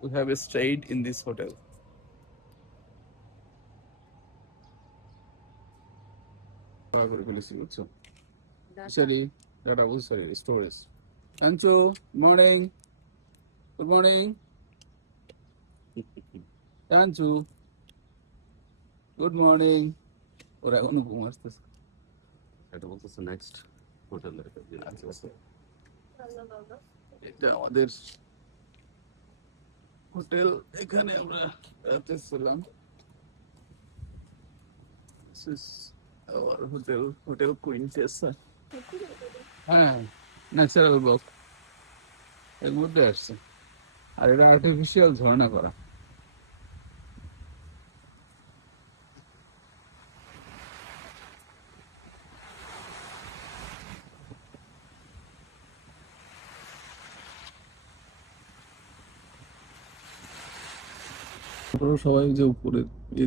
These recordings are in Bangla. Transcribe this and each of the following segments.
We have stayed in this hotel. Sorry, that was sorry, stories. Ancho, morning. Good morning. Ancho, good morning. ওরা এখনো ঘুম আসতেছে। এটা বলতেছে নেক্সট হোটেলে। আচ্ছা আচ্ছা, এটা আমাদের হোটেল, এখানে আমরা রাতে ছিলাম। This is our hotel, Hotel Quintessa. হ্যাঁ, ন্যাচারাল বক এর মধ্যে আসছে, আর এটা আর্টিফিশিয়াল ঝর্ণা করা। সবাই যে উপরে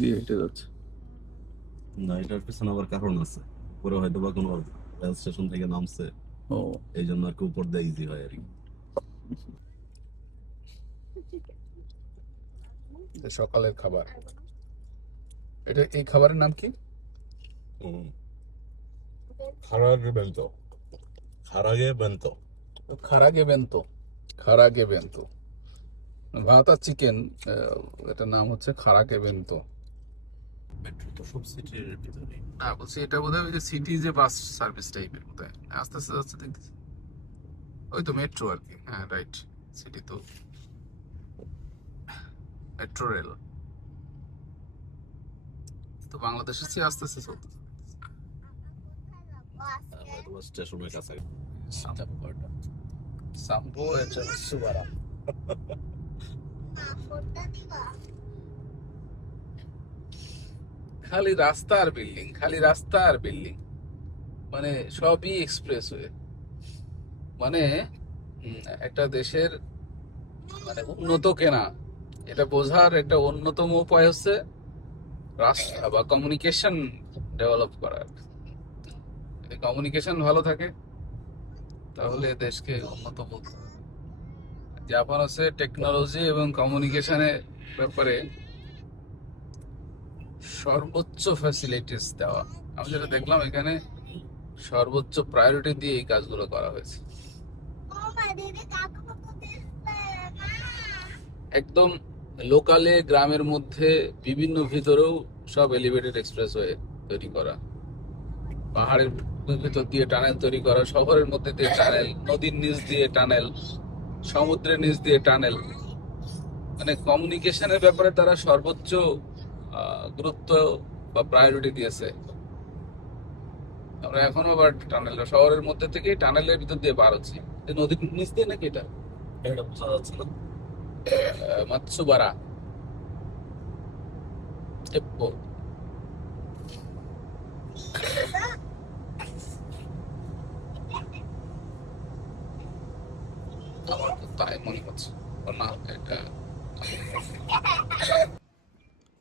দিয়ে হেঁটে যাচ্ছে। না, এটার পেছনে আবার কারণ আছে। পরে হয়তো বা কোনো রেল স্টেশন থেকে নামছে, ও এই জন্য আর কি উপর দিয়ে ইজি হয় আর কি। সকালের খাবার, এটা এই খাবারের নাম কি? খারাগে বেন্তো, খারাগে বেন্তো, খারাগে বেন্তো, খারাগে বেন্তো, ভাত আর চিকেন, এটার নাম হচ্ছে খারাগে বেন্তো। মেট্রো তো সব সিটির ভিতরে। না বলছি এটা বোধহয় ওই যে সিটি যে বাস সার্ভিস টাইপের বোধহয়, আস্তে আস্তে যাচ্ছে দেখতেছি। ওই তো মেট্রো আর কি, হ্যাঁ রাইট, সিটি তো মেট্রো রেল, তো বাংলাদেশের চেয়ে আস্তে আস্তে চলতেছে। হয়তো বা স্টেশনের কাছে। সাম্পু এটা সুবারা। খালি রাস্তা আর বিল্ডিং, খালি রাস্তা আর বিল্ডিং, মানে সবই এক্সপ্রেসওয়ে। মানে একটা দেশের মানে উন্নত কেনা, এটা বোঝার একটা অন্যতম উপায় হচ্ছে রাস্তা বা কমিউনিকেশন ডেভেলপ করার। যদি কমিউনিকেশন ভালো থাকে তাহলে দেশকে উন্নত বলতে হবে। জাপান আছে টেকনোলজি এবং কমিউনিকেশনের ব্যাপারে সর্বোচ্চ ফ্যাসিলিটিস দেওয়া। আমি যেটা দেখলাম এখানে সর্বোচ্চ প্রায়োরিটি দিয়ে এই কাজগুলো করা হয়েছে। একদম লোকালে গ্রামের মধ্যে বিভিন্ন ভিতরেও সব এলিভেটেড এক্সপ্রেসওয়ে তৈরি করা, পাহাড়ের ভিতর দিয়ে টানেল তৈরি করা, শহরের মধ্যে দিয়ে টানেল, নদীর নিচ দিয়ে টানেল, সমুদ্রের নিচ দিয়ে টানেল। মানে কমিউনিকেশনের ব্যাপারে তারা সর্বোচ্চ গুরুত্ব বা প্রায়োরিটি দিয়েছে। আমরা এখনো আবার টানেল, শহরের মধ্যে থেকে টানেলের ভিতর দিয়ে পার হচ্ছি। নদীর নিচ দিয়ে নাকি এটা এটা বোঝা যাচ্ছে না। মাতসুবারা টেপ্পো। আমার তো তাই মনে হচ্ছে, ও না এটা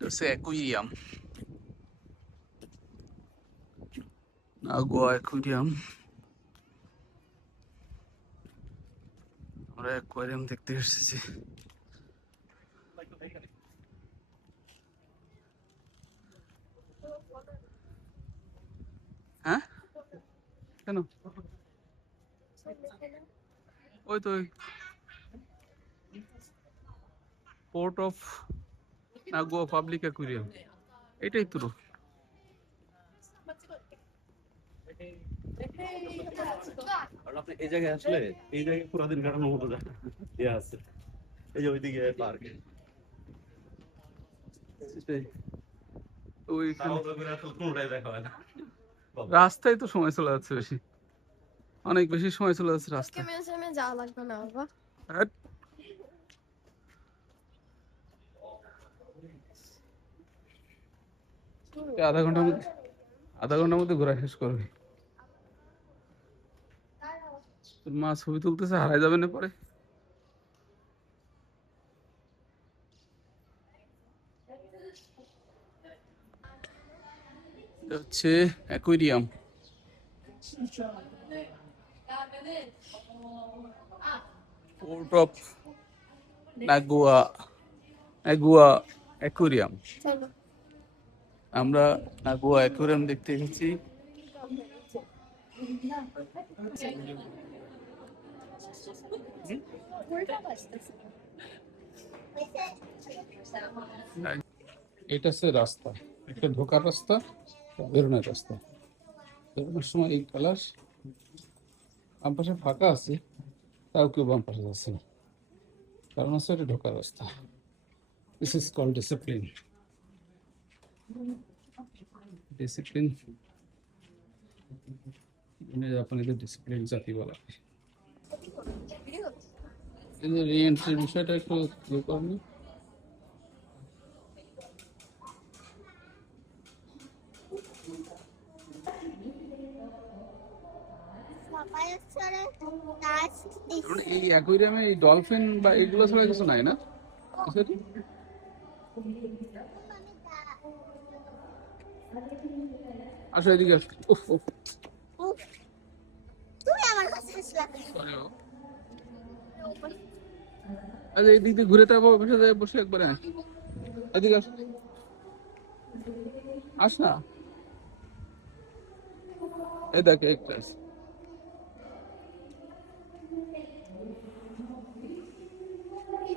হচ্ছে অ্যাকুইরিয়াম, নাগোয়া অ্যাকুইরিয়াম। আমরা অ্যাকুয়ারিয়াম দেখতে এসেছি। হ্যাঁ কেন? ওই তো পোর্ট অফ নাগোয়া পাবলিক অ্যাকুইরিয়াম, এটাই তো। আর আপনি এই জায়গায় আসলে এই জায়গায় পুরাদিন কাটানোর মতো ইয়ে আছে। এই যে ওইদিকে পার্ক, ওইখানে কোনটাই দেখা হয় না। রাস্তায় তো সময় চলে যাচ্ছে বেশি, অনেক বেশি সময় চলে যাচ্ছে রাস্তায়। মিউজিয়ামে যাওয়া লাগবে না বাবা। হ্যাট। আধা ঘন্টার মধ্যে ঘোরা শেষ করবি? তোর মা ছবি তুলতেছে, হারাই যাবে না পরে। এটা হচ্ছে aquarium. Port of Nagoya Nagoya aquarium. চলো। আমরা নাগুয়া অ্যাকুরিয়াম দেখতে এসেছি। এটা হচ্ছে রাস্তা, একটা ঢোকার রাস্তা, বেরোনোর রাস্তা। বেরোনোর সময় এই কালার, বাম পাশে ফাঁকা আছে, তাও কেউ বাম পাশে যাচ্ছে না, কারণ হচ্ছে এটা ঢোকার রাস্তা। This is called discipline. Discipline জাপানিদের ডিসিপ্লিন জাতি বলা হয়। এই যে রিএন্ট্রির বিষয়টা একটু ইয়ে করেন। এই অ্যাকুয়ারিয়ামে এই ডলফিন বা এইগুলো ছাড়া কিছু নাই না? কিছু নেই? আসো এদিকে আসো। উফ উফ, তুমি আমার কাছে আসলা। sorry বাবা। আচ্ছা এই দিক দিয়ে ঘুরে যাবো, বসে যাই, বসে একবারে আয়। এদিকে আস, আস না। এই দেখ একটা আছে।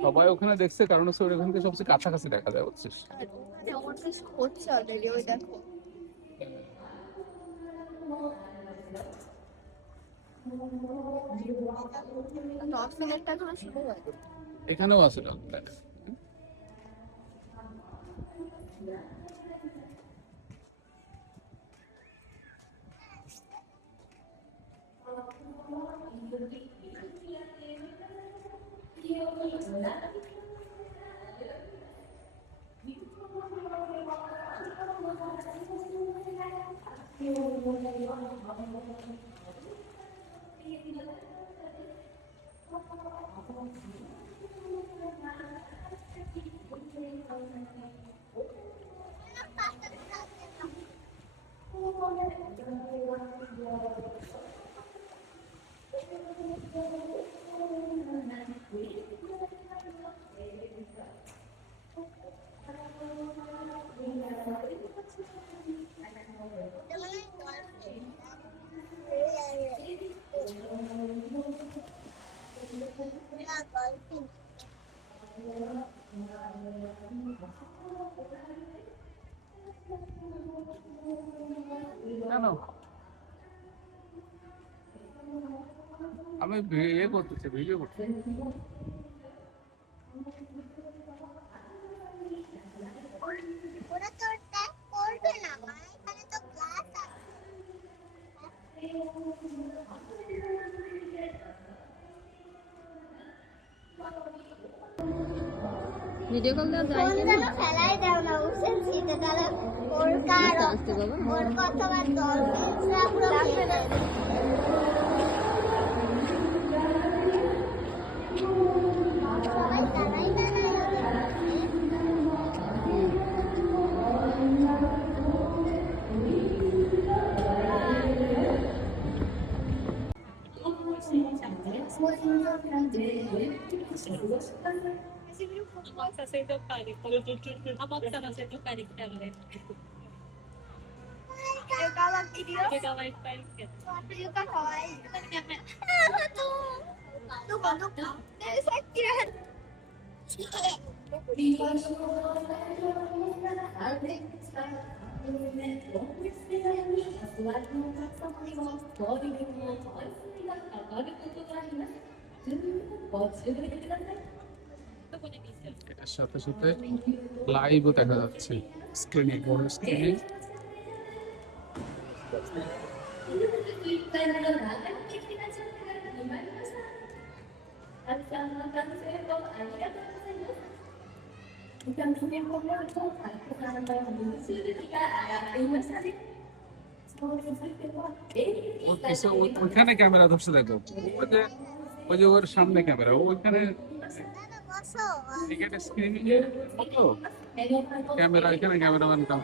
সবাই ওখানে দেখছে, কারণ হচ্ছে ওখান থেকে সবচেয়ে কাছাকাছি দেখা যায়, বুঝছিস? আমার তো হচ্ছে অলরেডি, ওই দেখো। ডলফিনেরটা এখনো শুরু হয়। এখানেও আছে ডলফিন। কেন? আমি ইয়ে করতেছি, ভিডিও করতেছি। ওরা তো ট্যাগ করবে না, মানে এখানে তো গ্লাস আছে। ভিডিও কল দেওয়া যায় ফোন কি যেন না? ফেলাই দাও না, উঠে সিটে তাহলে ওর কারো আস্তে বাবা। ওর কথা বা ডলফিনসরা পুরো খেয়ে নেবে। সবাই টানাই টানাই Amazza sei teu carico. Amazza sei teu carico também. Eu tava querendo. Pegar mais carico. Eu tava aí. Tudo. Ele só queria. এটার সাথে সাথে লাইভও দেখা যাচ্ছে স্ক্রিনে, বড় স্ক্রিনে। ওইখানে ক্যামেরা ধরছে দেখো, ওই যে ওই যে ওর সামনে ক্যামেরা, ওইখানে বসো। টিকেটের স্ক্রিনে ক্যামেরা, এখানে ক্যামেরাম্যান কাম।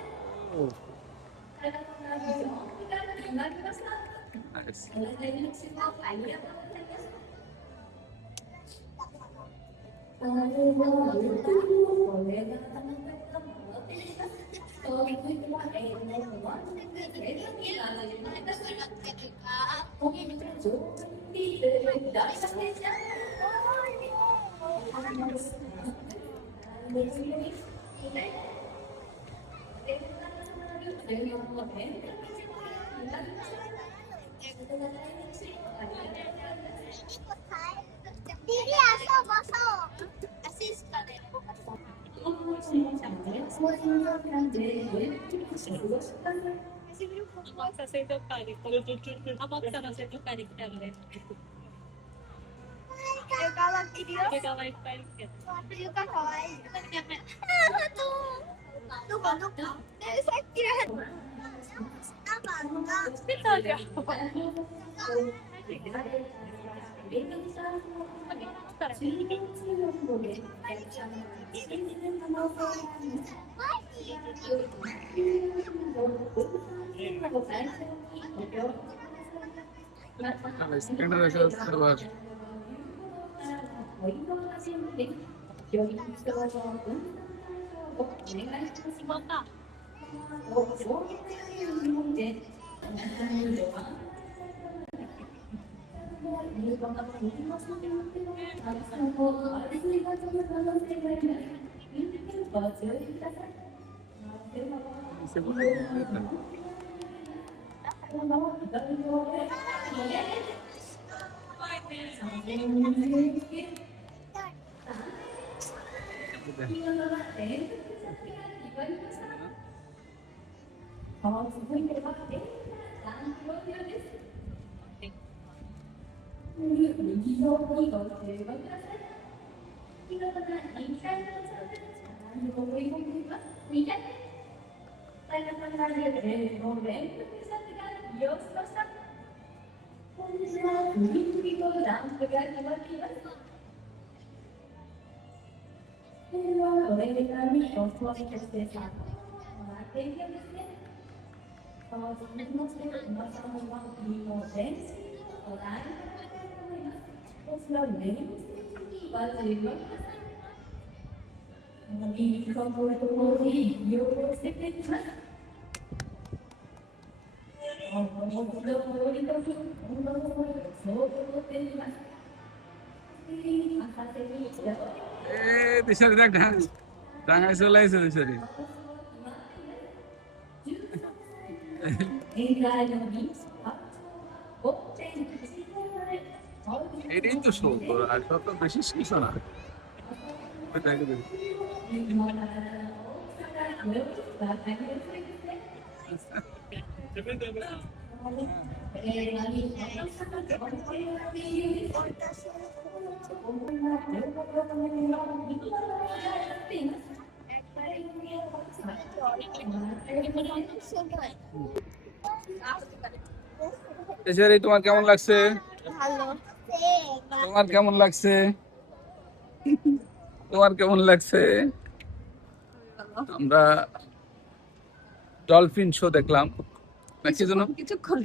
দিদি আসো বসো আসিস করে Ammazza sei toccato, ammazza sei toccato il pelle. Eu tava video. Pegava il pelle. Eu tava aí. Tuh, dari saya kira apa? Vittoria. Scanner আছে আবার Mamma, দিশারি দেখ ডাঙায় চলে আসছে দিশারি এটাই তো সুন্দর আর তত বেশি কিছু না দিশারি তোমার কেমন লাগছে ভালো তোমার কেমন লাগছে তোমার কেমন লাগছে আমরা ডলফিন শো দেখলাম নাকি যেন কিছুক্ষণ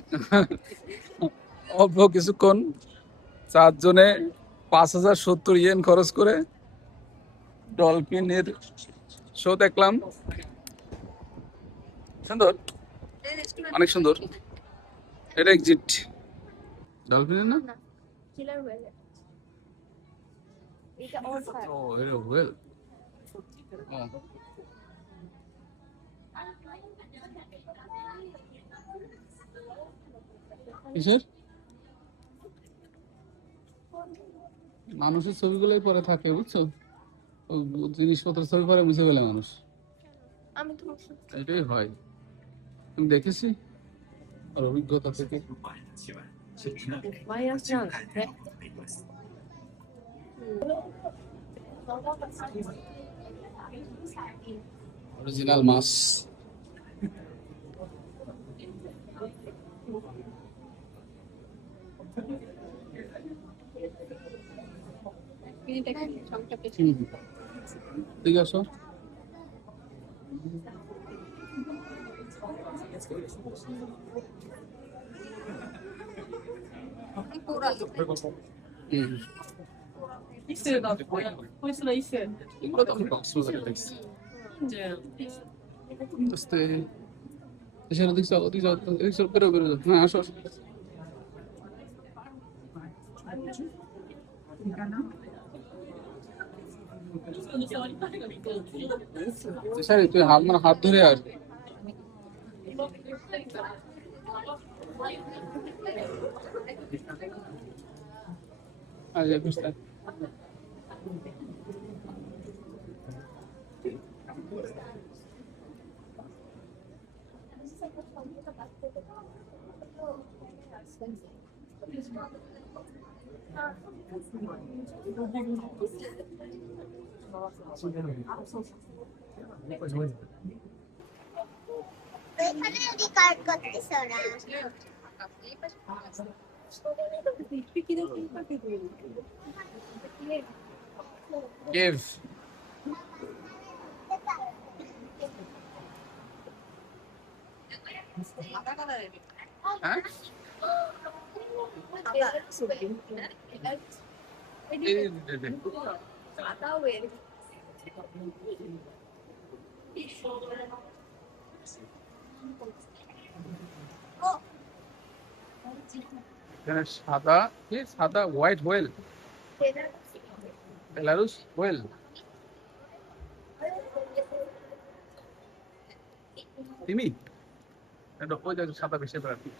অল্প কিছুক্ষণ 4 জনে 5070 ইয়েন খরচ করে ডলফিনের শো দেখলাম সুন্দর অনেক সুন্দর এটা এক্সিট ডলফিনের না কিলার হয়ে এটা অল ও এটা ওয়েল কিসের মানুষের ছবিগুলোই পরে থাকে বুঝছো ও জিনিসপত্র ছবি পরে মুছে ফেলে মানুষ আমি তো এটাই হয় আমি দেখেছি আর অভিজ্ঞতা থেকে অরিজিনাল মাছ ঠিক আছে 있어요, 나. 보이스나 있어요. এগুলো তো আমি কক্সবাজারে দেখছি। 이제. আস্তে এছাড়া দেখছি ওদিকে যাও, এদিকে চলো, বেরো বেরো, হ্যাঁ আসো আসো। স্যার তুই হাত মানে হাত ধরে আস। আচ্ছা বুঝতে এখানে রিকার্ড করতেছ ওরা কেভ। হ্যাঁ এখানে সাদা কি সাদা হোয়াইট হোয়েল, বেলারুস হোয়েল। তিমি এটা ওই যে সাদা বেশি বেড়াতি।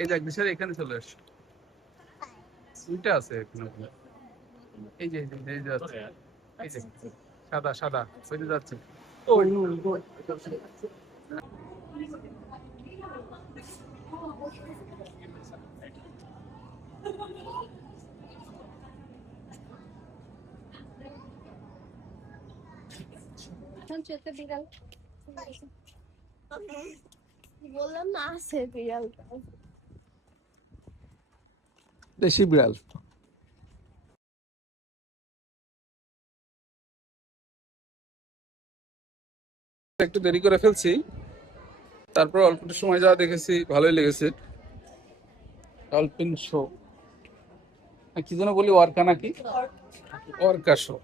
এই দেখ বিশাল এখানে চলে আসছে, দুইটা আছে এখানে। এই যে এই যে যাচ্ছে, এই যে সাদা সাদা ওই যে যাচ্ছে। বিড়াল বললাম না আছে বিড়াল। দেশি বিড়াল। একটু দেরি করে ফেলছি, তারপর অল্প একটু সময় যা দেখেছি ভালোই লেগেছে। ডলফিন শো কি যেন বলি, ওয়ার্কা নাকি অর্কা শো।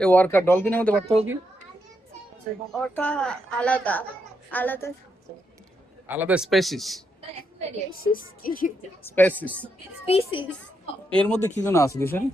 এই ওয়ার্কা ডলফিনের মধ্যে পার্থক্য কি? ওটা আলাদা আলাদা আলাদা স্পেসিস, স্পিসিস স্পেসিস। স্পিসিস এর মধ্যে কি যেন আছে দেখেন।